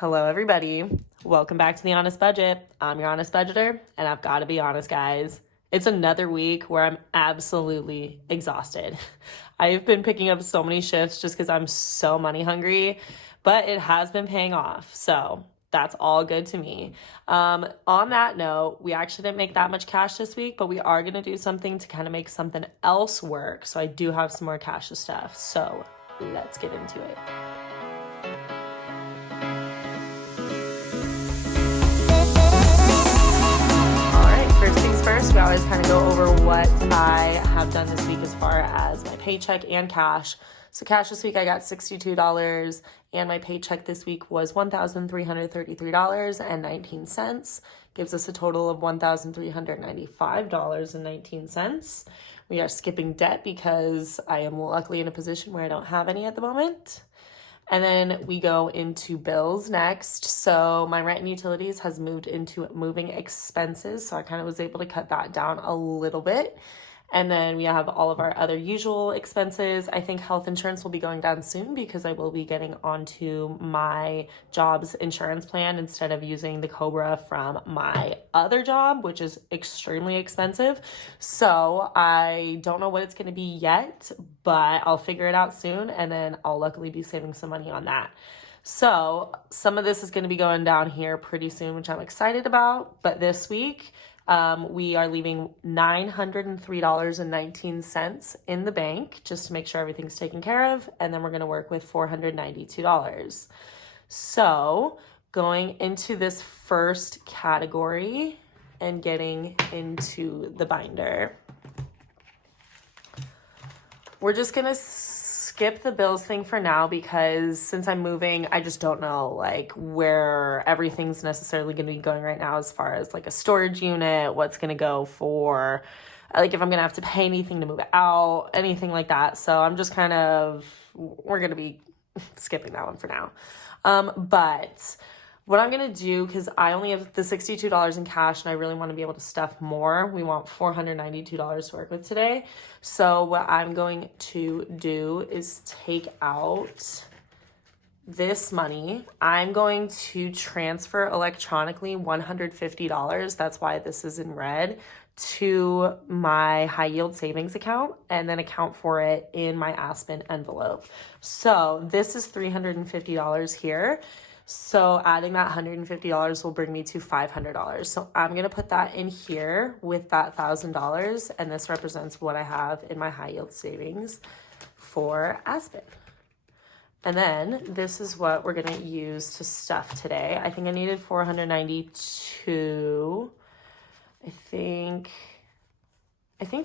Hello, everybody. Welcome back to The Honest Budget. I'm your honest budgeter, and I've got to be honest, guys. It's another week where I'm absolutely exhausted. I've been picking up so many shifts just because I'm so money hungry, but it has been paying off. So that's all good to me. On that note, we actually didn't make that much cash this week, but we are going to do something to kind of make something else work. So I do have some more cash stuff. So let's get into it. First things first, we always kind of go over what I have done this week as far as my paycheck and cash. So cash this week, I got $62, and my paycheck this week was $1,333.19. Gives us a total of $1,395.19. We are skipping debt because I am luckily in a position where I don't have any at the moment. And then we go into bills next. So my rent and utilities has moved into moving expenses. So I kind of was able to cut that down a little bit. And then we have all of our other usual expenses. I think health insurance will be going down soon because I will be getting onto my job's insurance plan instead of using the COBRA from my other job, which is extremely expensive. So I don't know what it's going to be yet, but I'll figure it out soon. And then I'll luckily be saving some money on that. So some of this is going to be going down here pretty soon, which I'm excited about. But this week, we are leaving $903.19 in the bank just to make sure everything's taken care of. And then we're going to work with $492. So going into this first category and getting into the binder, we're just going to skip the bills thing for now because since I'm moving, I just don't know like where everything's necessarily going to be going right now as far as like a storage unit, what's going to go for, like if I'm going to have to pay anything to move it out, anything like that. So I'm just we're going to be skipping that one for now. But what I'm going to do, because I only have the $62 in cash and I really want to be able to stuff more. We want $492 to work with today. So what I'm going to do is take out this money. I'm going to transfer electronically $150. That's why this is in red, to my high yield savings account and then account for it in my Aspen envelope. So this is $350 here. So adding that $150 will bring me to $500. So I'm going to put that in here with that $1,000. And this represents what I have in my high yield savings for Aspen. And then this is what we're going to use to stuff today. I think I needed 492. I think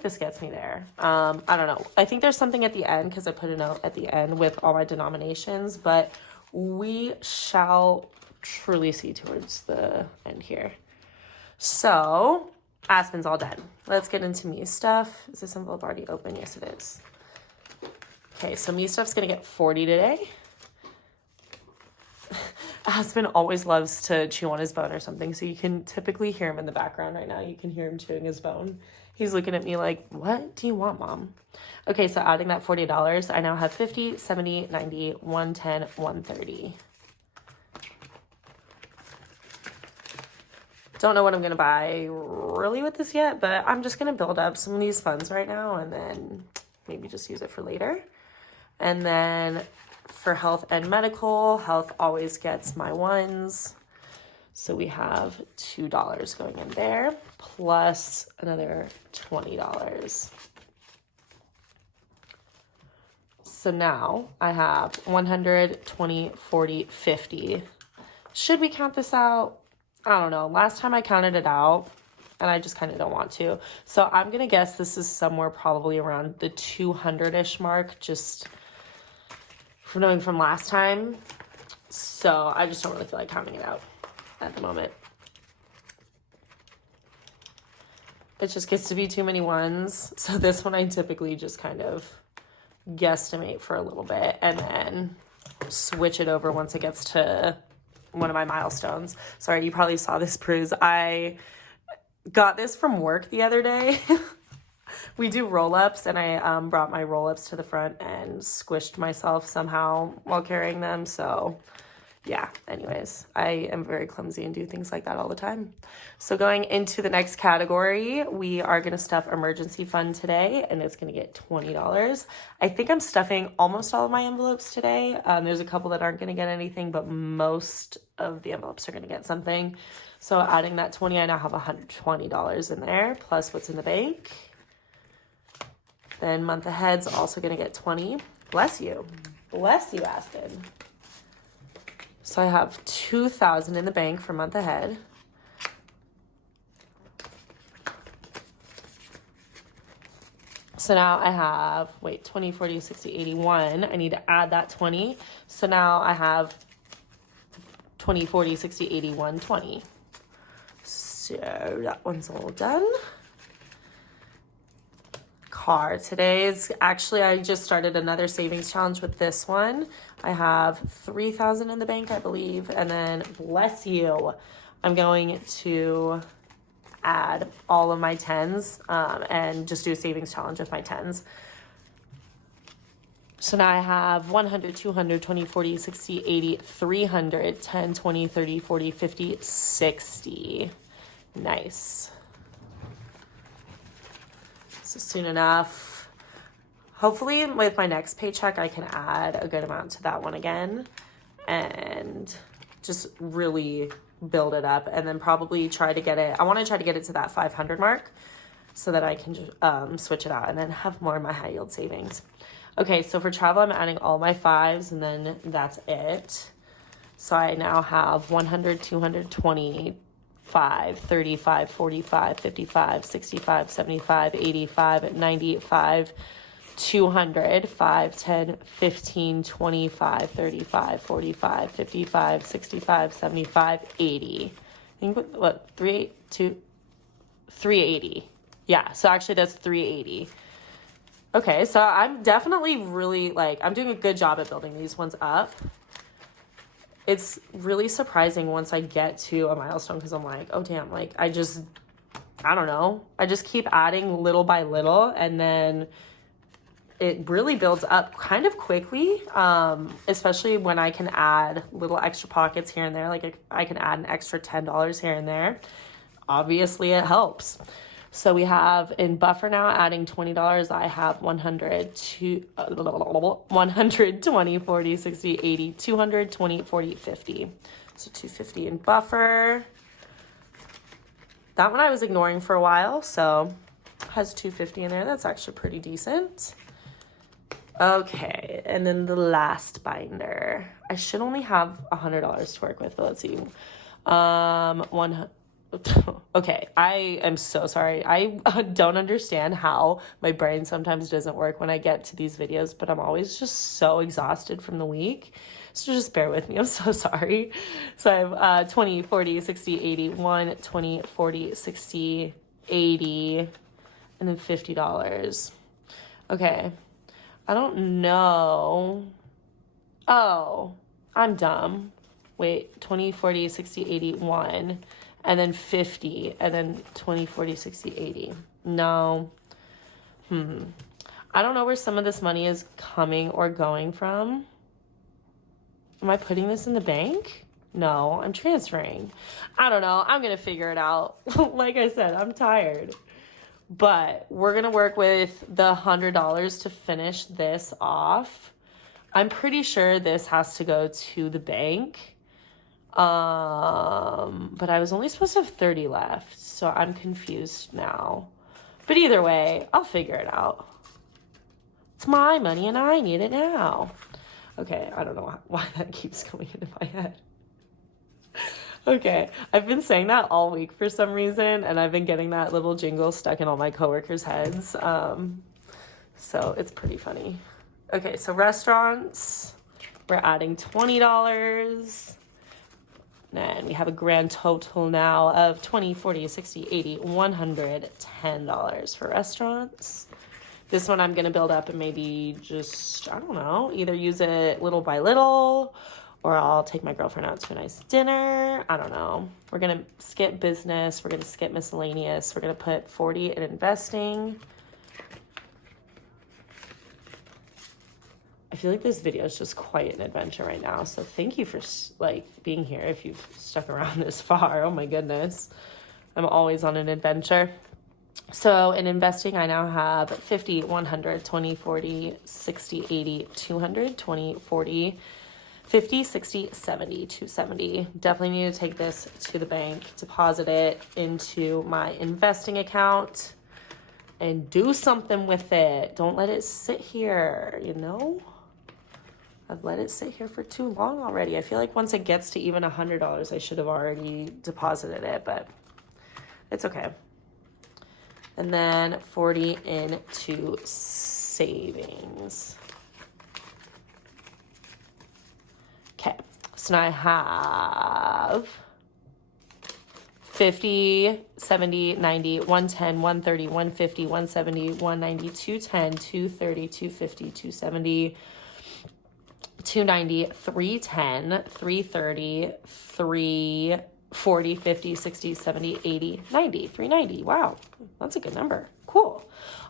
this gets me there. I don't know. I think there's something at the end because I put a note at the end with all my denominations, but we shall truly see towards the end here. So Aspen's all done. Let's get into me stuff. Is this envelope already open? Yes, it is. Okay, so me stuff's gonna get 40 today. Aspen always loves to chew on his bone or something, so you can typically hear him in the background right now. You can hear him chewing his bone. He's looking at me like, what do you want, Mom? Okay, so adding that $40, I now have 50, 70, 90, 110, 130. Don't know what I'm going to buy really with this yet, but I'm just going to build up some of these funds right now and then maybe just use it for later. And then for health and medical, health always gets my ones. So we have $2 going in there plus another $20. So now I have 100, 20, 40, 50. Should we count this out? I don't know. Last time I counted it out and I just kind of don't want to. So I'm going to guess this is somewhere probably around the 200-ish mark, just from knowing from last time. So I just don't really feel like counting it out at the moment. It just gets to be too many ones. So this one I typically just kind of guesstimate for a little bit and then switch it over once it gets to one of my milestones. Sorry, you probably saw this bruise. I got this from work the other day. We do roll-ups, and I brought my roll-ups to the front and squished myself somehow while carrying them. So yeah, anyways, I am very clumsy and do things like that all the time. So going into the next category, we are going to stuff emergency fund today, and it's going to get $20. I think I'm stuffing almost all of my envelopes today. There's a couple that aren't going to get anything, but most of the envelopes are going to get something. So adding that 20, I now have $120 in there, plus what's in the bank. Then month ahead's also going to get 20. Bless you. Bless you, Aston. So I have $2,000 in the bank for month ahead. So now I have, 20, 40, 60, 81. I need to add that 20. So now I have 20, 40, 60, 80, 120. So that one's all done. Car. Today's actually, I just started another savings challenge with this one. I have $3,000 in the bank, I believe. And then, bless you, I'm going to add all of my 10s and just do a savings challenge with my 10s. So now I have 100, 200, 20, 40, 60, 80, 300, 10, 20, 30, 40, 50, 60. Nice. So soon enough, hopefully with my next paycheck, I can add a good amount to that one again and just really build it up, and then probably try to get it. I want to try to get it to that 500 mark so that I can just switch it out and then have more of my high yield savings. Okay, so for travel, I'm adding all my 5s, and then that's it. So I now have 100, 220, 5, 35, 45, 55, 65, 75, 85, 95, 200, 5, 10, 15, 25, 35, 45, 55, 65, 75, 80. I think what 380. Yeah, so actually that's 380. Okay, so I'm definitely really I'm doing a good job at building these ones up. It's really surprising once I get to a milestone, because I'm like, oh damn, I don't know. I just keep adding little by little, and then it really builds up kind of quickly, especially when I can add little extra pockets here and there. I can add an extra $10 here and there. Obviously, it helps. So we have in buffer now, adding $20. I have 100, 20, 40, 60, 80, 200, 20, 40, 50. So 250 in buffer. That one I was ignoring for a while, so has 250 in there. That's actually pretty decent. Okay, and then the last binder. I should only have $100 to work with, but let's see. Okay, I am so sorry. I don't understand how my brain sometimes doesn't work when I get to these videos, but I'm always just so exhausted from the week. So just bear with me. I'm so sorry. So I have 20, 40, 60, 80, 1, 20, 40, 60, 80, and then $50. Okay. I don't know. Oh, I'm dumb. 20, 40, 60, 80, 1. And then 50, and then 20, 40, 60, 80. No. I don't know where some of this money is coming or going from. Am I putting this in the bank? No, I'm transferring. I don't know. I'm going to figure it out. Like I said, I'm tired. But we're going to work with the $100 to finish this off. I'm pretty sure this has to go to the bank. But I was only supposed to have 30 left, so I'm confused now. But either way, I'll figure it out. It's my money and I need it now. Okay, I don't know why that keeps going into my head. Okay, I've been saying that all week for some reason, and I've been getting that little jingle stuck in all my coworkers' heads. So it's pretty funny. Okay, so restaurants, we're adding $20. And we have a grand total now of 20, 40, 60, 80, $110 for restaurants. This one I'm going to build up and maybe just, I don't know, either use it little by little, or I'll take my girlfriend out to a nice dinner. I don't know. We're going to skip business. We're going to skip miscellaneous. We're going to put 40 in investing. I feel like this video is just quite an adventure right now. So thank you for like being here if you've stuck around this far. Oh my goodness. I'm always on an adventure. So in investing, I now have 50, 100, 20, 40, 60, 80, 200, 20, 40, 50, 60, 70, 270. Definitely need to take this to the bank, deposit it into my investing account, and do something with it. Don't let it sit here, you know? I've let it sit here for too long already. I feel like once it gets to even $100, I should have already deposited it, but it's okay. And then 40 into savings. Okay, so now I have 50, 70, 90, 110, 130, 150, 170, 190, 210, 230, 250, 270, 290, 310, 330, 340, 50, 60, 70, 80, 90, 390. Wow, that's a good number. Cool.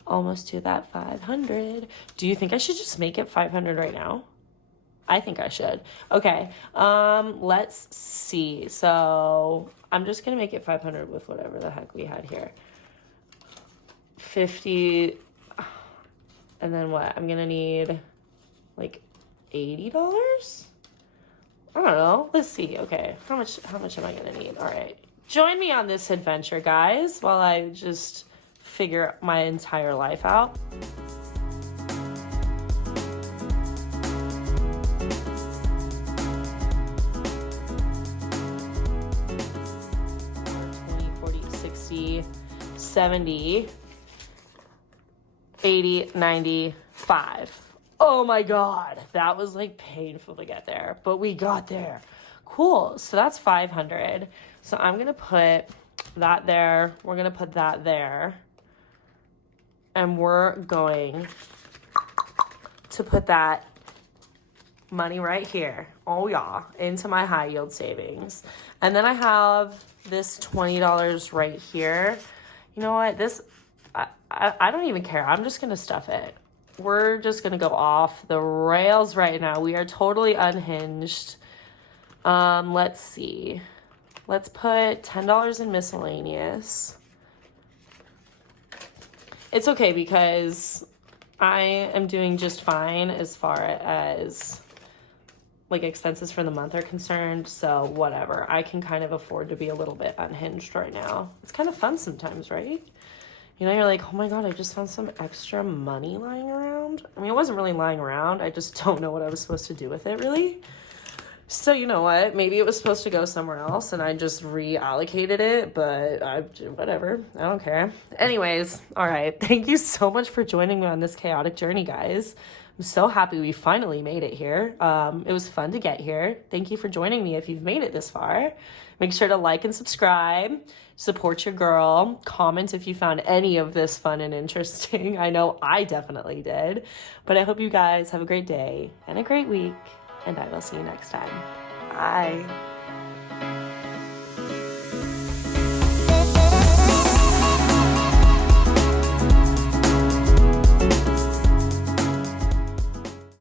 Almost to that 500. Do you think I should just make it 500 right now? I think I should. Okay, let's see. So I'm just going to make it 500 with whatever the heck we had here. 50, and then what? I'm going to need like $80? I don't know. Let's see. Okay, how much am I going to need? All right. Join me on this adventure, guys, while I just figure my entire life out. $20, $40, $60, $70, $80, $95. Oh my God, that was like painful to get there, but we got there. Cool, so that's 500. So I'm gonna put that there, we're gonna put that there, and we're going to put that money right here, oh yeah, into my high yield savings. And then I have this $20 right here. You know what, this, I don't even care, I'm just gonna stuff it. We're just gonna go off the rails right now. We are totally unhinged. Let's see. Let's put $10 in miscellaneous. It's okay because I am doing just fine as far as like expenses for the month are concerned. So whatever. I can kind of afford to be a little bit unhinged right now. It's kind of fun sometimes, right? You know, you're like, oh my God, I just found some extra money lying around. I mean, it wasn't really lying around. I just don't know what I was supposed to do with it, really. So you know what? Maybe it was supposed to go somewhere else and I just reallocated it, but whatever. I don't care. Anyways, all right. Thank you so much for joining me on this chaotic journey, guys. I'm so happy we finally made it here. It was fun to get here. Thank you for joining me if you've made it this far. Make sure to like and subscribe. Support your girl. Comment if you found any of this fun and interesting. I know I definitely did. But I hope you guys have a great day and a great week. And I will see you next time. Bye.